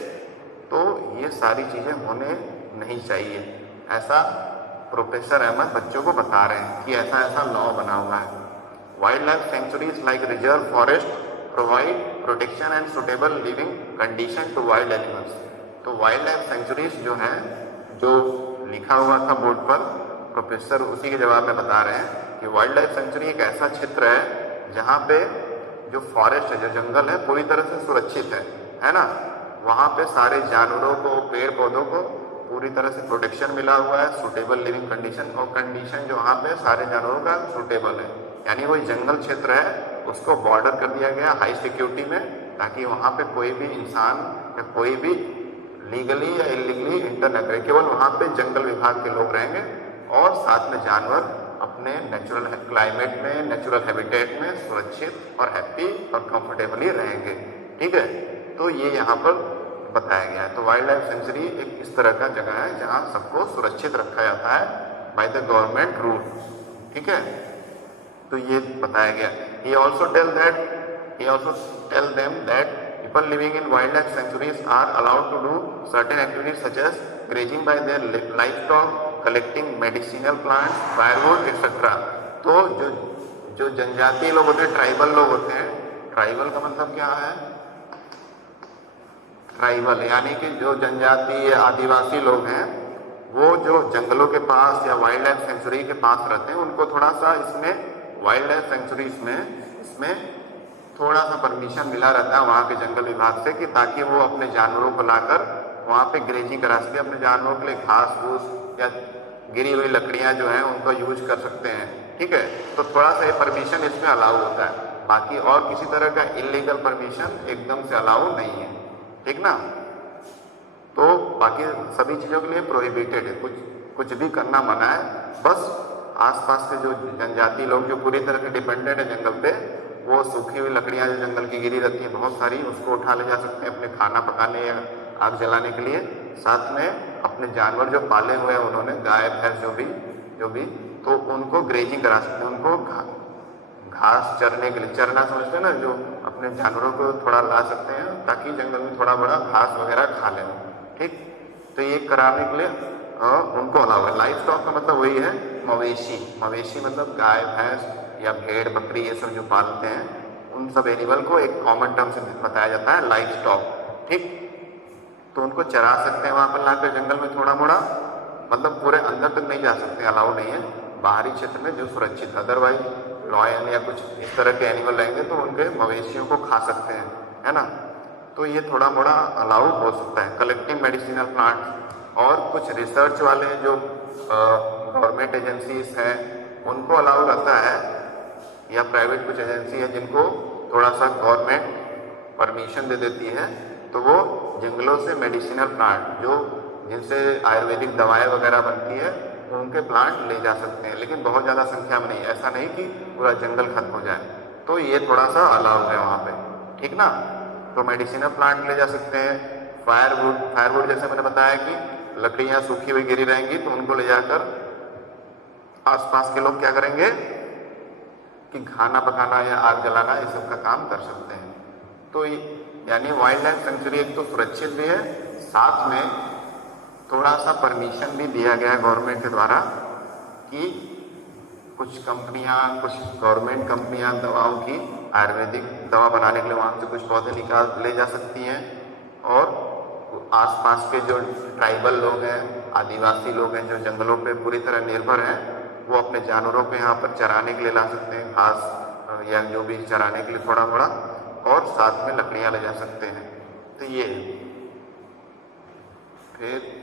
तो ये सारी चीज़ें होने नहीं चाहिए, ऐसा प्रोफेसर अहमद बच्चों को बता रहे हैं कि ऐसा ऐसा लॉ बना हुआ है। Wildlife sanctuaries like reserve forest provide protection and suitable living condition to wild animals. तो वाइल्ड लाइफ सेंचुरीज जो हैं, जो लिखा हुआ था बोर्ड पर, प्रोफेसर उसी के जवाब में बता रहे हैं कि वाइल्ड लाइफ सेंचुरी एक ऐसा क्षेत्र है जहाँ पे जो फॉरेस्ट है, जो जंगल है, पूरी तरह से सुरक्षित है ना। वहाँ पे सारे जानवरों को, पेड़ पौधों को पूरी तरह से प्रोटेक्शन मिला हुआ है, सूटेबल लिविंग कंडीशन, और कंडीशन जो वहाँ पे सारे जानवरों का सूटेबल है, यानी वही जंगल क्षेत्र है उसको बॉर्डर कर दिया गया हाई सिक्योरिटी में, ताकि वहाँ पे कोई भी इंसान या कोई भी लीगली या इलीगली इंटर न करे। केवल वहाँ पे जंगल विभाग के लोग रहेंगे और साथ में जानवर अपने नेचुरल क्लाइमेट में, नेचुरल हैबिटेट में सुरक्षित और हैप्पी और कंफर्टेबली रहेंगे। ठीक है, तो ये यहाँ पर बताया गया है। तो वाइल्ड लाइफ सेंचुरी एक इस तरह का जगह है जहाँ सबको सुरक्षित रखा जाता है बाय द गवर्नमेंट रूल। ठीक है, तो ये बताया गया। He also tell them that people living in wildlife sanctuaries are allowed to do certain activities such as grazing by their livestock, collecting medicinal plants, firewood, etc. तो जो जनजातीय लोग होते हैं, ट्राइबल लोग होते हैं, ट्राइबल का मतलब क्या है? ट्राइबल यानी कि जो जनजातीय आदिवासी लोग हैं, वो जो जंगलों के पास या वाइल्ड लाइफ सेंचुरी के पास रहते हैं, उनको थोड़ा सा इसमें वाइल्ड लाइफ सेंचुरीज में इसमें थोड़ा सा परमिशन मिला रहता है वहाँ के जंगल विभाग से, कि ताकि वो अपने जानवरों को लाकर वहाँ पे ग्रेजिंग करा सके, अपने जानवरों के लिए घास फूस या गिरी हुई लकड़ियाँ जो हैं उनका यूज कर सकते हैं। ठीक है, तो थोड़ा सा ये परमिशन इसमें अलाउ होता है, बाकी और किसी तरह का इलीगल परमिशन एकदम से अलाउ नहीं है। ठीक ना, तो बाकी सभी चीज़ों के लिए प्रोहिबिटेड है, कुछ भी करना मना है। बस आसपास के जो जनजाति लोग जो पूरी तरह से डिपेंडेंट है जंगल पे, वो सूखी हुई लकड़ियाँ जो जंगल की गिरी रहती हैं बहुत सारी, उसको उठा ले जा सकते हैं अपने खाना पकाने या आग जलाने के लिए। साथ में अपने जानवर जो पाले हुए हैं उन्होंने, गाय भैंस जो भी, तो उनको ग्रेजिंग करा सकते हैं, उनको घास चरने के लिए, चरना समझते हैं ना, जो अपने जानवरों को थोड़ा ला सकते हैं ताकि जंगल में थोड़ा बड़ा घास वगैरह खा लें। ठीक, तो ये कराने के लिए उनको अलाउ है। लाइफ स्टॉक का मतलब वही है मवेशी मतलब गाय भैंस या भेड़ बकरी, ये सब जो पालते हैं, उन सब एनिमल को एक कॉमन टर्म से बताया जाता है लाइफ स्टॉक। ठीक, तो उनको चरा सकते हैं वहाँ पर लाकर जंगल में थोड़ा मोड़ा, मतलब पूरे अंदर तक नहीं जा सकते, अलाउ नहीं है, बाहरी क्षेत्र में जो सुरक्षित। अदरवाइज लॉयन या कुछ इस तरह के एनिमल रहेंगे तो उनके मवेशियों को खा सकते हैं, है ना, तो ये थोड़ा मोड़ा अलाउ हो सकता है। कलेक्टिंग मेडिसिनल प्लांट्स और कुछ रिसर्च वाले जो गवर्नमेंट एजेंसीज हैं उनको अलाउ रहता है, या प्राइवेट कुछ एजेंसी है जिनको थोड़ा सा गवर्नमेंट परमिशन दे देती है, तो वो जंगलों से मेडिसिनल प्लांट जो जिनसे आयुर्वेदिक दवाएं वगैरह बनती है उनके प्लांट ले जा सकते हैं, लेकिन बहुत ज़्यादा संख्या में नहीं, ऐसा नहीं कि पूरा जंगल खत्म हो जाए, तो ये थोड़ा सा अलाउ है वहाँ पे। ठीक ना, तो मेडिसिनल प्लांट ले जा सकते हैं। फायरवुड जैसे मैंने बताया कि लकड़ियाँ सूखी हुई गिरी रहेंगी तो उनको ले जाकर आसपास के लोग क्या करेंगे कि खाना पकाना या आग जलाना इस सब का काम कर सकते हैं। तो यानी वाइल्ड लाइफ सेंचुरी एक तो सुरक्षित भी है, साथ में थोड़ा सा परमिशन भी दिया गया है गवर्नमेंट के द्वारा कि कुछ गवर्नमेंट कंपनियां दवाओं की आयुर्वेदिक दवा बनाने के लिए वहाँ से कुछ पौधे निकाल ले जा सकती हैं, और आसपास के जो ट्राइबल लोग हैं, आदिवासी लोग हैं जो जंगलों पे पूरी तरह निर्भर हैं, वो अपने जानवरों को यहाँ पर चराने के लिए ला सकते हैं, घास या जो भी चराने के लिए थोड़ा मोड़ा, और साथ में लकड़ियाँ ले जा सकते हैं। तो ये फिर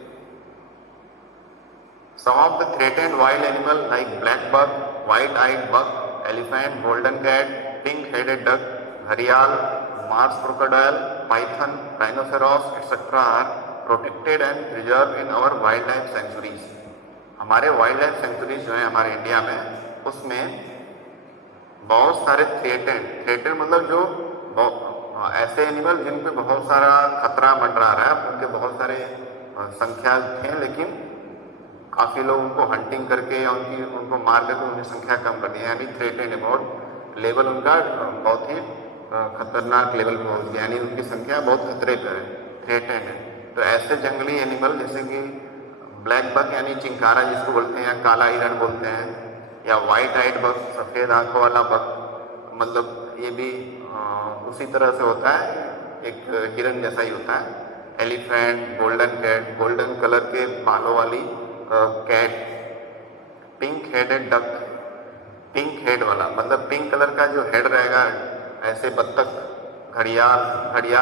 some of the threatened wild animal like black buck, white-eyed buck, elephant, golden cat, pink-headed duck, घड़ियाल, Mars crocodile, python, rhinoceros, etc. are protected and preserved in our wildlife sanctuaries. हमारे वाइल्ड लाइफ सेंचुरीज जो है हमारे India में, उसमें बहुत सारे threatened मतलब जो ऐसे एनिमल जिन पे बहुत सारा खतरा मंडरा रहा है, उनके बहुत सारे संख्या हैं, लेकिन काफ़ी लोग उनको हंटिंग करके या उनको मार करके उनकी संख्या कम कर दी है, यानी थ्रेटेड अबाउट लेवल उनका बहुत ही खतरनाक लेवल पर पहुँच गया, यानी उनकी संख्या बहुत खतरे पर है, थ्रेटेड है। तो ऐसे जंगली एनिमल जैसे कि ब्लैक बक यानी चिंकारा जिसको बोलते हैं, या काला हिरण बोलते हैं, या वाइट आइड बक, सफ़ेद आंखों वाला बक, मतलब ये भी उसी तरह से होता है, एक हिरण जैसा ही होता है। Elephant, golden cat, golden colour के बालों वाली cat, pink headed duck, pink head वाला मतलब पिंक कलर का जो हेड रहेगा, ऐसे बत्तख, घड़ियाल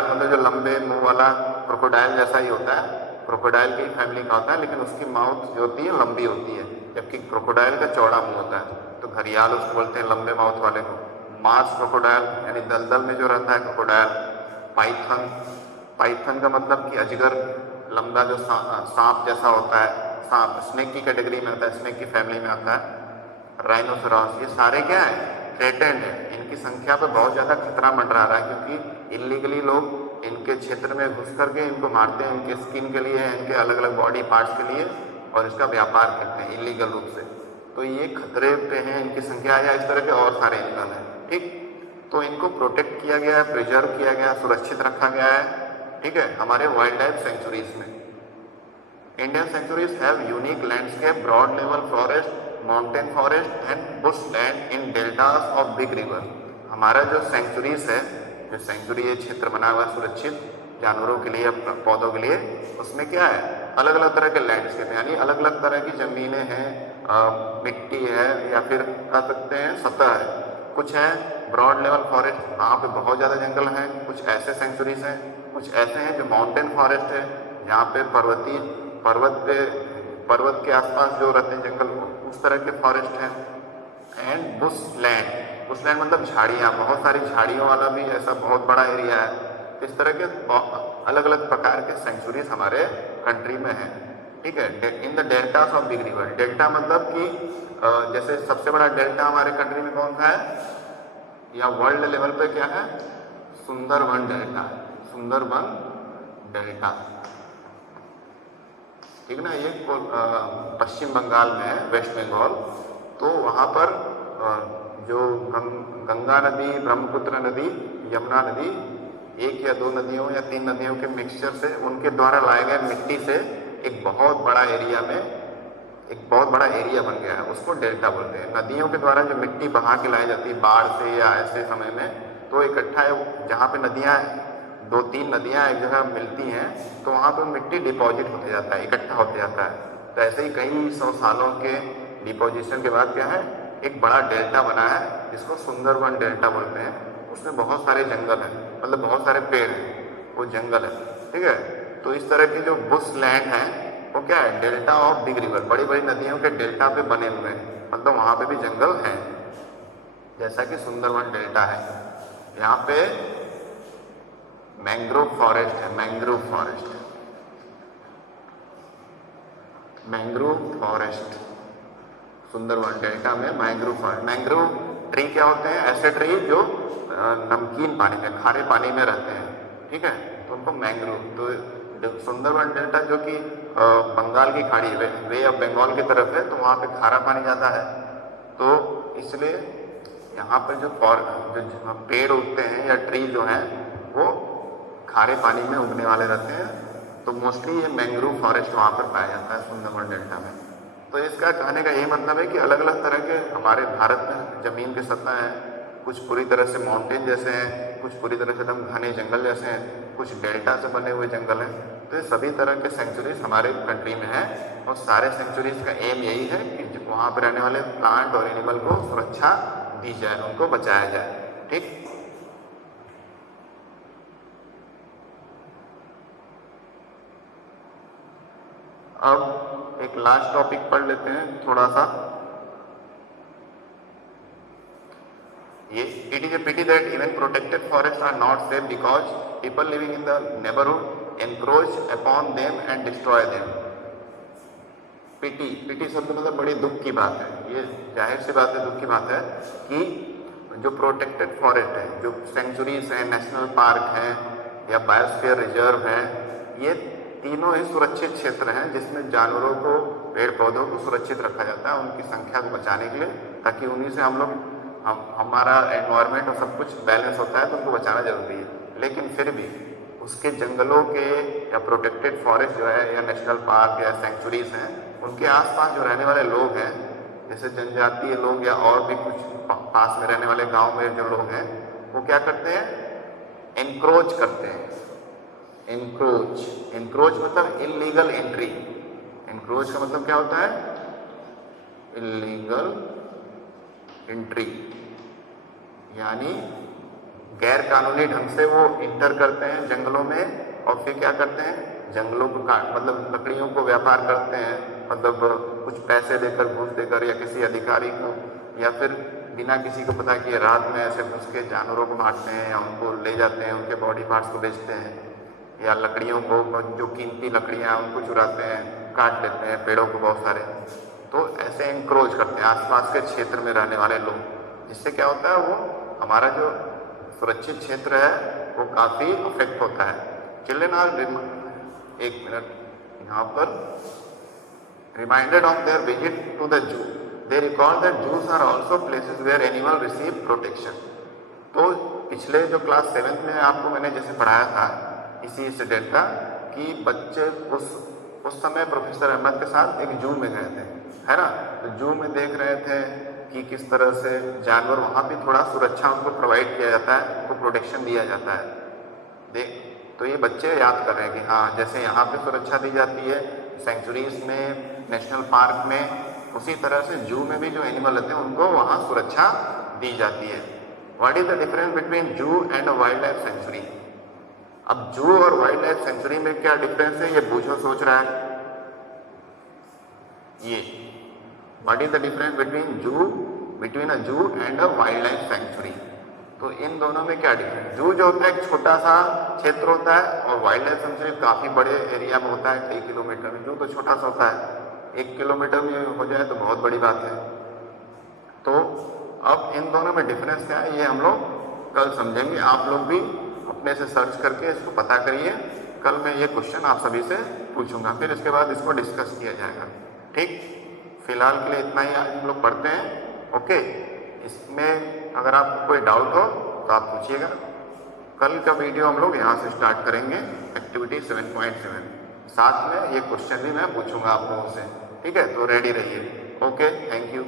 मतलब जो लंबे मुंह वाला क्रोकोडाइल जैसा ही होता है, क्रोकोडाइल की फैमिली का होता है, लेकिन उसकी माउथ जो होती है लंबी होती है, जबकि क्रोकोडाइल का चौड़ा मुंह होता है। तो घड़ियाल उसको बोलते हैं लंबे माउथ वाले को। मार्स क्रोकोडाइल यानी दलदल में जो रहता है क्रोकोडाइल। पाइथन, पाइथन का मतलब कि अजगर, लंबा जो सांप जैसा होता है, सांप स्नेक की कैटेगरी में आता है, स्नेक की फैमिली में आता है। राइनोसेरॉस, ये सारे क्या है, थ्रेटेंड है। इनकी संख्या पर बहुत ज़्यादा खतरा मंडरा रहा है, क्योंकि इलीगली लोग इनके क्षेत्र में घुस करके इनको मारते हैं, इनके स्किन के लिए, इनके अलग अलग बॉडी पार्ट्स के लिए, और इसका व्यापार करते हैं इलीगल रूप से। तो ये खतरे पे हैं, इनकी संख्या, या इस तरह के और सारे एनिमल हैं। ठीक, तो इनको प्रोटेक्ट किया गया है, प्रिजर्व किया गया, सुरक्षित रखा गया है। ठीक है, हमारे वाइल्ड लाइफ सेंचुरीज में। Indian sanctuaries have unique landscape, broad level forest, mountain forest and bush land in deltas of big river. हमारा जो सेंचुरीज है, जो सेंचुरी ये क्षेत्र बना हुआ है सुरक्षित जानवरों के लिए, पौधों के लिए, उसमें क्या है, अलग अलग तरह के लैंडस्केप, यानी अलग अलग तरह की जमीनें हैं, मिट्टी है, या फिर कह सकते हैं सतह है। कुछ है ब्रॉड लेवल फॉरेस्ट, वहाँ पे बहुत ज़्यादा जंगल हैं। कुछ ऐसे सेंचुरीज हैं, कुछ ऐसे हैं जो माउंटेन फॉरेस्ट है, जहाँ पे पर्वत के आसपास जो रहते हैं जंगल, उस तरह के फॉरेस्ट हैं। And bush land, Bush land मतलब झाड़ियाँ, बहुत सारी झाड़ियों वाला भी ऐसा बहुत बड़ा एरिया है। इस तरह के अलग अलग प्रकार के सेंचुरीज हमारे कंट्री में हैं। ठीक है, in the deltas of big river. Delta मतलब कि जैसे सबसे बड़ा डेल्टा हमारे कंट्री में कौन सा है, या वर्ल्ड लेवल पे क्या है, सुंदरबन डेल्टा, सुंदरबन डेल्टा। ठीक ना, ये पश्चिम बंगाल में है, वेस्ट बंगाल। तो वहाँ पर जो गंगा नदी, ब्रह्मपुत्र नदी, यमुना नदी, एक या दो नदियों या तीन नदियों के मिक्सचर से, उनके द्वारा लाए गए मिट्टी से एक बहुत बड़ा एरिया में एक बहुत बड़ा एरिया बन गया है, उसको डेल्टा बोलते हैं। नदियों के द्वारा जो मिट्टी बहा के लाई जाती है बाढ़ से या ऐसे समय में, तो इकट्ठा है जहाँ पे नदियाँ, दो तीन नदियाँ एक जगह मिलती हैं, तो वहाँ पर मिट्टी डिपॉजिट होते जाता है, इकट्ठा होते जाता है। तो ऐसे ही कई सौ सालों के डिपोजिशन के बाद क्या है, एक बड़ा डेल्टा बना है, जिसको सुंदरबन डेल्टा बोलते हैं। उसमें बहुत सारे जंगल हैं, मतलब बहुत सारे पेड़ हैं, वो जंगल है। ठीक है, तो इस तरह की जो बुश लैंड है, वो क्या है, डेल्टा ऑफ बिग रिवर, बड़ी बड़ी नदियों के डेल्टा पे बने हुए हैं, मतलब वहाँ पे भी जंगल हैं, जैसा कि सुंदरबन डेल्टा है। यहाँ पे मैंग्रोव फॉरेस्ट है, mangrove forest, mangrove forest, Sundarban delta में मैंग्रोव फॉरेस्ट। मैंग्रोव ट्री क्या होते हैं, ऐसे ट्री जो नमकीन पानी में, खारे पानी में रहते हैं। ठीक है, तो उनको मैंग्रोव। तो सुंदरबन डेल्टा जो कि बंगाल की खाड़ी, वे ऑफ बंगाल की तरफ है, तो वहाँ पे खारा पानी ज़्यादा है, तो इसलिए यहाँ पर जो पेड़ उगते हैं या ट्री जो हैं, वो खारे पानी में उगने वाले रहते हैं। तो मोस्टली ये मैंग्रोव फॉरेस्ट वहाँ पर पाया जाता है सुंदरबन डेल्टा में। तो इसका कहने का यही मतलब है कि अलग अलग तरह के हमारे भारत में ज़मीन के सतह हैं, कुछ पूरी तरह से माउंटेन जैसे हैं, कुछ पूरी तरह से एकदम घने जंगल जैसे हैं, कुछ डेल्टा से बने हुए जंगल हैं। तो ये सभी तरह के सेंचुरीज हमारे कंट्री में हैं, और सारे सेंचुरीज का एम यही है कि वहाँ पर रहने वाले प्लांट और एनिमल को सुरक्षा दी जाए, उनको बचाया जाए। ठीक, अब एक लास्ट टॉपिक पढ़ लेते हैं थोड़ा सा। ये it is a pity that even protected forest are not safe because people living in the neighbourhood encroach upon them and destroy them. Pity, pity शब्द मतलब बड़ी दुख की बात है। ये जाहिर सी बात है, दुख की बात है कि जो प्रोटेक्टेड फॉरेस्ट है, जो सेंचुरीज हैं, नेशनल पार्क हैं या बायोस्फीयर रिजर्व हैं, ये तीनों ही सुरक्षित क्षेत्र हैं, जिसमें जानवरों को, पेड़ पौधों को सुरक्षित रखा जाता है उनकी संख्या को बचाने के लिए, ताकि उन्हीं से हमारा एनवायरनमेंट और सब कुछ बैलेंस होता है, तो उनको बचाना जरूरी है। लेकिन फिर भी उसके जंगलों के या प्रोटेक्टेड फॉरेस्ट जो है या नेशनल पार्क या सेंचुरीज हैं, उनके आसपास जो रहने वाले लोग हैं, जैसे जनजातीय लोग या और भी कुछ पास में रहने वाले गांव में जो लोग हैं, वो क्या करते हैं, एनक्रोच करते हैं। एनक्रोच, एनक्रोच मतलब इलीगल एंट्री। एनक्रोच का मतलब क्या होता है, इलीगल एंट्री, यानी गैर कानूनी ढंग से वो इंटर करते हैं जंगलों में, और फिर क्या करते हैं, जंगलों को काट मतलब लकड़ियों को व्यापार करते हैं, मतलब कुछ पैसे देकर घूस देकर या किसी अधिकारी को, या फिर बिना किसी को पता किए रात में ऐसे घुस के जानवरों को मारते हैं या उनको ले जाते हैं, उनके बॉडी पार्ट्स को बेचते हैं, या लकड़ियों को जो कीमती लकड़ियाँ उनको चुराते हैं, काट लेते हैं पेड़ों को बहुत सारे। तो ऐसे इंक्रोच करते हैं आसपास के क्षेत्र में रहने वाले लोग, जिससे क्या होता है वो हमारा जो सुरक्षित क्षेत्र है वो काफ़ी अफेक्ट होता है। चिल्ड्रन आर, एक मिनट यहाँ पर, reminded of their visit to the zoo, they recall that zoos are also places where animal receive protection. तो पिछले जो क्लास 7th में आपको मैंने जैसे पढ़ाया था इसी इंसिडेंट का, कि बच्चे उस समय प्रोफेसर अहमद के साथ एक जू में गए थे, है ना। तो जू में देख रहे थे कि किस तरह से जानवर, वहाँ भी थोड़ा सुरक्षा उनको प्रोवाइड किया जाता है, उनको प्रोटेक्शन दिया जाता है। देख, तो ये बच्चे याद कर रहे हैं कि हाँ जैसे यहाँ पे सुरक्षा दी जाती है सेंचुरीज में, नेशनल पार्क में, उसी तरह से जू में भी जो एनिमल रहते हैं उनको वहाँ सुरक्षा दी जाती है। What is the difference between जू एंड वाइल्ड लाइफ सेंचुरी? अब जू और वाइल्ड लाइफ सेंचुरी में क्या डिफरेंस है, ये बूझो सोच रहा है ये। What is the difference between a zoo and a wildlife sanctuary? तो इन दोनों में क्या डिफरेंस? जू जो होता है एक छोटा सा क्षेत्र होता है, और वाइल्ड लाइफ सेंचुरी काफी बड़े एरिया में होता है, कई किलोमीटर में। जू तो छोटा सा होता है, 1 किलोमीटर में हो जाए तो बहुत बड़ी बात है। तो अब इन दोनों में डिफरेंस क्या है ये हम लोग कल समझेंगे। आप लोग भी अपने से सर्च करके इसको पता करिए। कल मैं ये क्वेश्चन आप सभी से पूछूंगा, फिर इसके बाद इसको डिस्कस किया जाएगा। ठीक, फिलहाल के लिए इतना ही आज हम लोग पढ़ते हैं। ओके, इसमें अगर आपको कोई डाउट हो तो आप पूछिएगा। कल का वीडियो हम लोग यहाँ से स्टार्ट करेंगे, एक्टिविटी 7.7। साथ में ये क्वेश्चन भी मैं पूछूंगा आप लोगों से, ठीक है। तो रेडी रहिए। Okay, thank you.